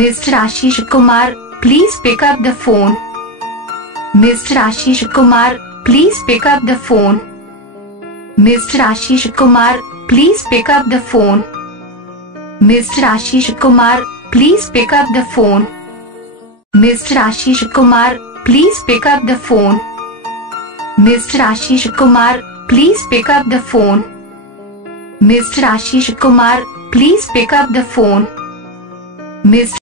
Mr. Ashish Kumar, please pick up the phone. Mr. Ashish Kumar, please pick up the phone. Mr. Ashish Kumar, please pick up the phone. Mr. Ashish Kumar, please pick up the phone. Mr. Ashish Kumar, please pick up the phone. Mr. Ashish Kumar, please pick up the phone. Mr. Ashish Kumar, please pick up the phone. Mr.